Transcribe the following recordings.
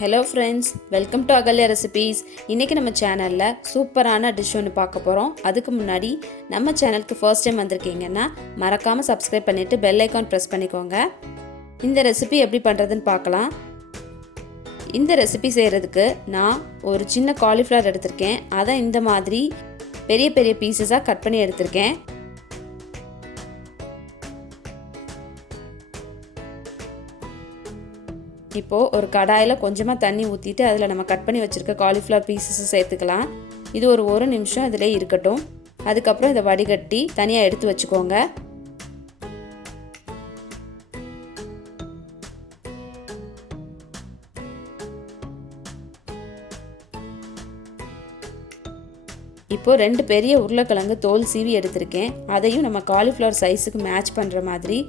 Hello friends, welcome to Akalyah Recipes. இன்னைக்கு நம்ம சேனல்ல சூப்பரான டிஷ் ஒன்னு பார்க்க போறோம். அதுக்கு முன்னாடி நம்ம சேனலுக்கு ஃபர்ஸ்ட் டைம் வந்திருக்கீங்கன்னா மறக்காம Subscribe பண்ணிட்டு bell icon press பண்ணிக்கோங்க. இந்த ரெசிபி எப்படி பண்றதுன்னு பார்க்கலாம். இந்த ரெசிபி செய்யிறதுக்கு நான் ஒரு சின்ன cauliflower எடுத்துர்க்கேன். அதை இந்த மாதிரி பெரிய பெரிய பீசஸா கட் பண்ணி எடுத்துர்க்கேன். இப்போ ஒரு கடாயில கொஞ்சமா தண்ணி ஊத்திட்டு அதுல நம்ம கட் பண்ணி வச்சிருக்க cauliflower பீசஸ் சேர்த்துக்கலாம். இது ஒரு 1 நிமிஷம் அதிலே இருக்கட்டும். அதுக்கு அப்புறம் இத வடிகட்டி தனியா எடுத்து வச்சுக்கோங்க. இப்போ ரெண்டு பெரிய உருளைக்கிழங்கு தோல் சீவி எடுத்துர்க்கேன். அதையும் நம்ம cauliflower சைஸ்க்கு மேட்ச் பண்ற மாதிரி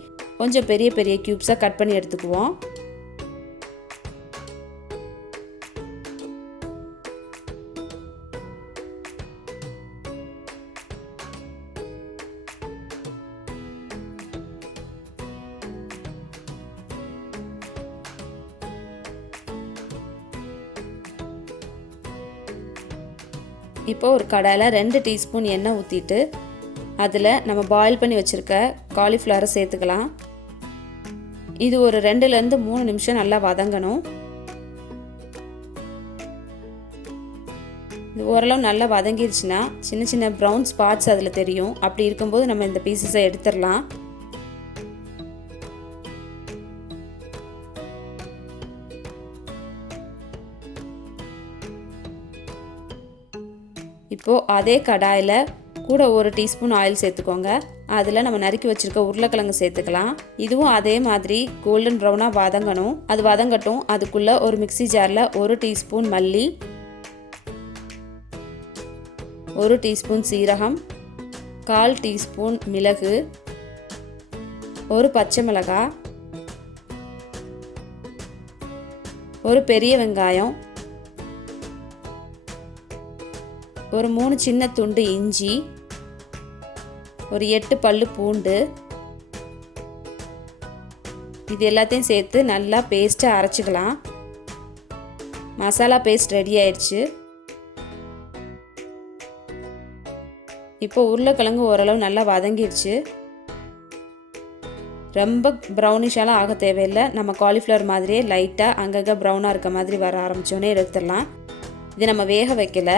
கொஞ்சம் பெரிய பெரிய கியூப்ஸா கட் பண்ணி எடுத்துக்குவோம். இப்போ ஒரு கடாயில 2 டீஸ்பூன் எண்ணெய் ஊத்திட்டு அதுல நம்ம பாயில் பண்ணி வச்சிருக்க காலிஃப்ளவரை சேர்த்துக்கலாம். இது ஒரு 2 ல இருந்து 3 நிமிஷம் நல்லா வதங்கணும். இது ஓரளவு நல்லா வதங்கிருச்சுனா சின்ன சின்ன brown spots அதுல தெரியும். அப்படி இருக்கும்போது நம்ம இந்த பீசஸை எடுத்துறலாம். இப்போ அதே கடாயில கூட 1 டீஸ்பூன் ஆயில் சேர்த்துக்கோங்க. அதுல நம்ம நறுக்கி வச்சிருக்க உருளைக்கிழங்கு சேர்த்துக்கலாம். இதுவும் அதே மாதிரி கோல்டன் ப்ரௌனா வதங்கணும். அது வதங்கட்டும். அதுக்குள்ள ஒரு மிக்ஸி ஜார்ல 1 டீஸ்பூன் மல்லி, 1 டீஸ்பூன் சீரகம், 1/4 டீஸ்பூன் மிளகு, 1 பச்சை மிளகாய், ஒரு பெரிய வெங்காயம், ஒரு 3 சின்ன துண்டு இஞ்சி, ஒரு 8 பல்லு பூண்டு, இது எல்லாத்தையும் சேர்த்து நல்லா பேஸ்டா அரைச்சுக்கலாம். மசாலா பேஸ்ட் ரெடி ஆயிடுச்சு. இப்போ உருளைக்கிழங்கு ஓரளவு நல்லா வதங்கிடுச்சு. ரொம்ப ப்ரௌனிஷாலாம் ஆக தேவையில்லை. நம்ம காலிஃப்ளவர் மாதிரியே லைட்டாக அங்கங்கே ப்ரௌனாக இருக்க மாதிரி வர ஆரம்பித்தோன்னே எடுத்துடலாம். இது நம்ம வேக வைக்கல,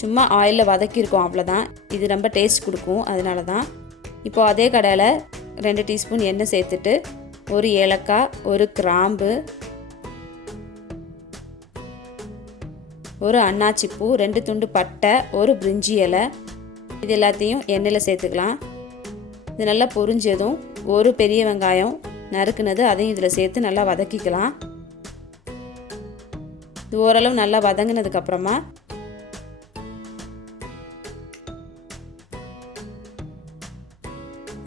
சும்மா ஆயிலில் வதக்கியிருக்கோம், அவ்வளோதான். இது ரொம்ப டேஸ்ட் கொடுக்கும், அதனால தான். இப்போ அதே கடாயில் 2 டீஸ்பூன் எண்ணெய் சேர்த்துட்டு ஒரு ஏலக்காய், ஒரு கிராம்பு, ஒரு அன்னாச்சிப்பூ, 2 துண்டு பட்டை, ஒரு பிரிஞ்சி இலை, இது எல்லாத்தையும் எண்ணெயில் சேர்த்துக்கலாம். இது நல்லா பொரிஞ்சதும் ஒரு பெரிய வெங்காயம் நறுக்குனது அதையும் இதில் சேர்த்து நல்லா வதக்கிக்கலாம். இது ஓரளவு நல்லா வதங்கினதுக்கப்புறமா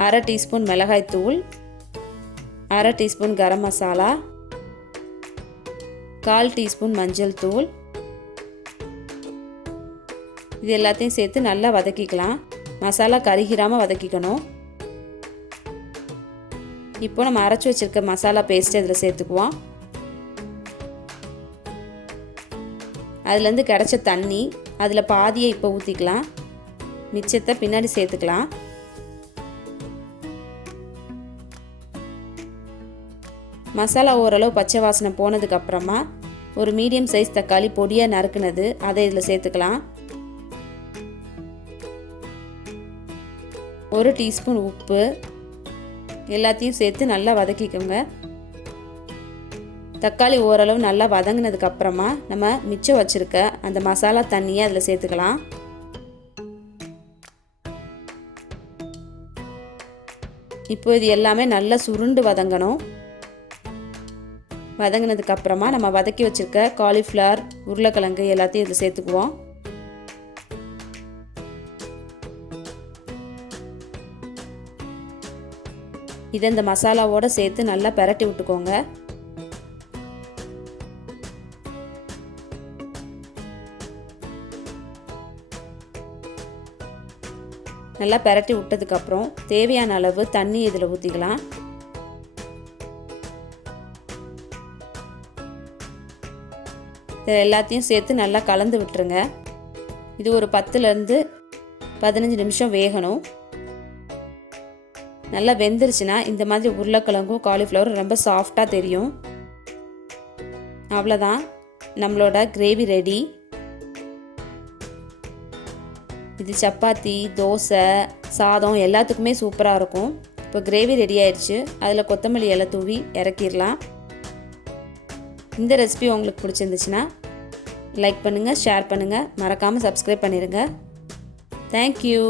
1/2 டீஸ்பூன் மிளகாய் தூள், 1/2 டீஸ்பூன் கரம் மசாலா, 1/4 டீஸ்பூன் மஞ்சள் தூள், இது எல்லாத்தையும் சேர்த்து நல்லா வதக்கிக்கலாம். மசாலா கருகிராமல் வதக்கிக்கணும். இப்போ நம்ம அரைச்சி வச்சிருக்க மசாலா பேஸ்ட் இதில் சேர்த்துக்குவோம். அதுலேருந்து கிடைச்ச தண்ணி அதில் பாதியை இப்போ ஊற்றிக்கலாம். மிச்சத்தை பின்னாடி சேர்த்துக்கலாம். மசாலா ஓரளவு பச்சை வாசனை போனதுக்கு அப்புறமா ஒரு மீடியம் சைஸ் தக்காளி பொடியாக நறுக்குனது அதை இதில் சேர்த்துக்கலாம். 1 டீஸ்பூன் உப்பு, எல்லாத்தையும் சேர்த்து நல்லா வதக்கிக்கோங்க. தக்காளி ஓரளவு நல்லா வதங்கினதுக்கு அப்புறமா நம்ம மிச்சம் வச்சிருக்க அந்த மசாலா தண்ணியை அதில் சேர்த்துக்கலாம். இப்போ இது எல்லாமே நல்லா சுருண்டு வதங்கணும். வதங்கினதுக்கு அப்புறமா நம்ம வதக்கி வச்சிருக்க காலிஃப்ளவர், உருளைக்கிழங்கு எல்லாத்தையும் இதில் சேர்த்துக்குவோம். இதை இந்த மசாலாவோட சேர்த்து நல்லா பெரட்டி விட்டுக்கோங்க. நல்லா பெரட்டி விட்டதுக்கப்புறம் தேவையான அளவு தண்ணி இதில் ஊற்றிக்கலாம். இதில் எல்லாத்தையும் சேர்த்து நல்லா கலந்து விட்டுருங்க. இது ஒரு 10லேருந்து 15 நிமிஷம் வேகணும். நல்லா வெந்துருச்சுன்னா இந்த மாதிரி உருளைக்கிழங்கும் காலிஃப்ளவரும் ரொம்ப சாஃப்டாக தெரியும். அவ்வளோதான், நம்மளோட கிரேவி ரெடி. இது சப்பாத்தி, தோசை, சாதம் எல்லாத்துக்குமே சூப்பராக இருக்கும். இப்போ கிரேவி ரெடி ஆயிடுச்சு. அதில் கொத்தமல்லி இலை தூவி இறக்கிடலாம். இந்த ரெசிபி உங்களுக்கு பிடிச்சிருந்துச்சுன்னா லைக் பண்ணுங்கள், ஷேர் பண்ணுங்கள், மறக்காமல் சப்ஸ்கிரைப் பண்ணிடுங்க. தேங்க்யூ.